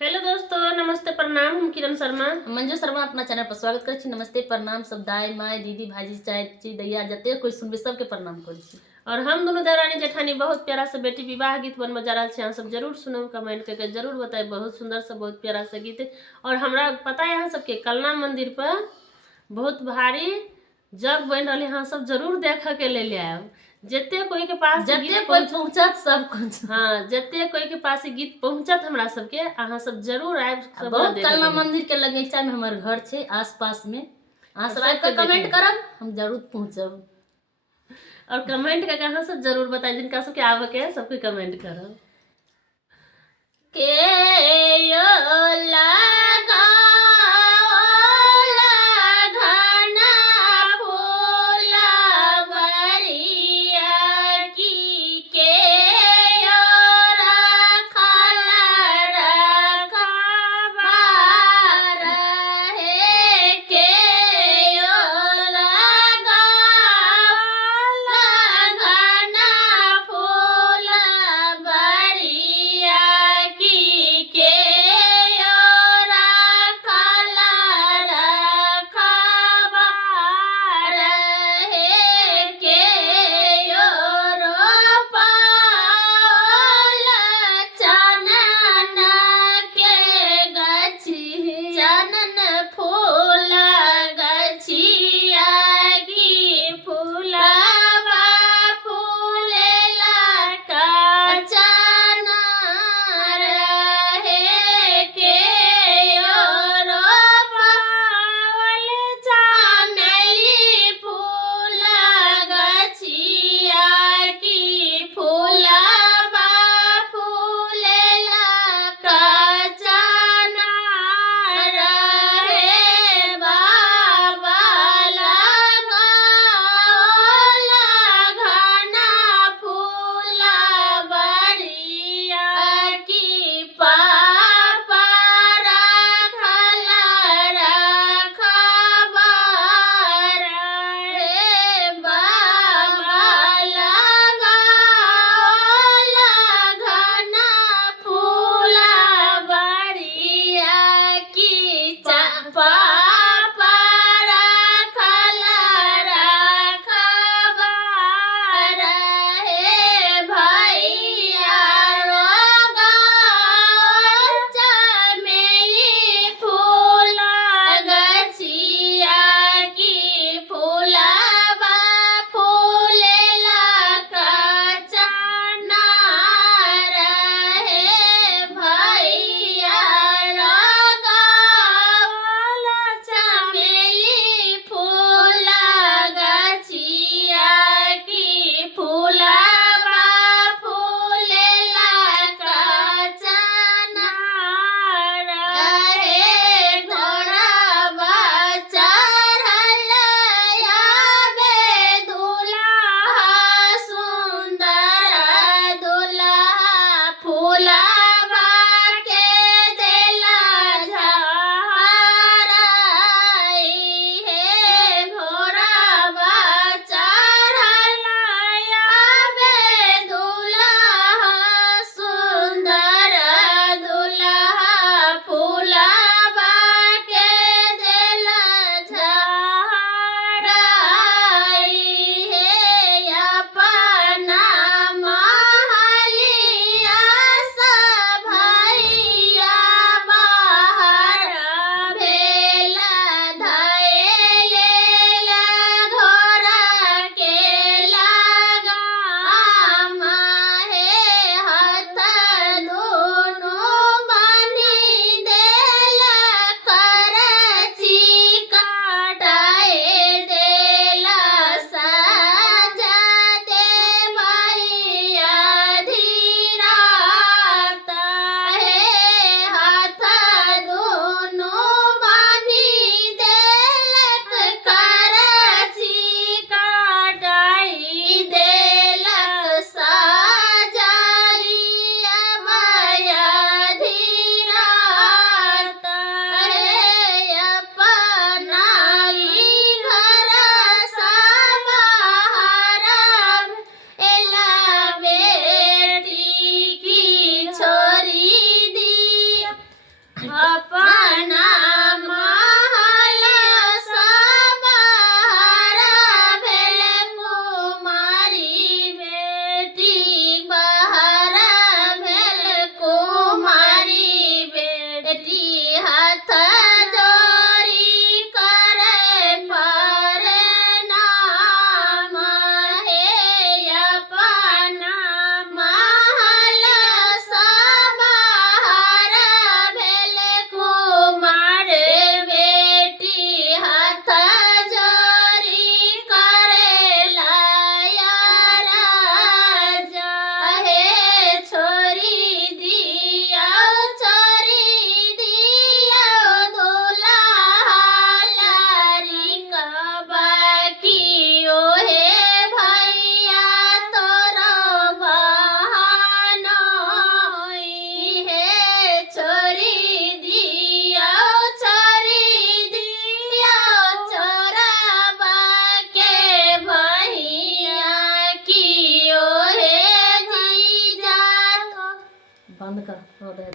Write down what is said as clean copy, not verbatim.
Hello दोस्तों, नमस्ते प्रणाम। हम किरण शर्मा मंजू शर्मा अपना चैनल पर स्वागत करै छी। नमस्ते प्रणाम सब दाई माय दीदी भाजी चाची दैया जते कोई सुनबे सबके प्रणाम करै छी। और हम दोनों देवरानी जेठानी बहुत प्यारा से बेटी विवाह गीत बनबे जा रहल छी। अहाँ सब जरूर सुनब, कमेंट करके जरूर बताए। बहुत सुंदर सा बहुत प्यारा सा गीत है। और हमरा पता है अहाँ सबके कलना मंदिर पर बहुत भारी जग बन रही, अहाँ सब जरूर देख के ले आयब। जते कोई के पास जते कोई पहुंचत सब कुछ। हाँ, जते कोई के पास गीत पहुंचत हमरा सबके, अहाँ सब जरूर आयब। बहुत कलना मंदिर के लगीचा में हमर घर छे, आसपास में। अहाँ सब आके कमेंट करब, हम जरूर पहुंचब। और कमेंट करके अहाँ सब जरूर बताए जिनका सबके आवे के सब कोई कमेंट करब। के यो लगा अपना महल सवारा भेल कुमारी बेटी बहारा भेल कुमारी बेटी हाथ जोड़ी करे प्रणाम हे अपना महल सवारा भेल कुमार बेटी हाथ जोड़ी करेला राजा हे छोरी दिया दुल्हा लारी का बाकी ओहे भैया तोरो बहनोई हे छोरी दिया चोराबा के भैया की ओहे जीजा बंद कर हो गया।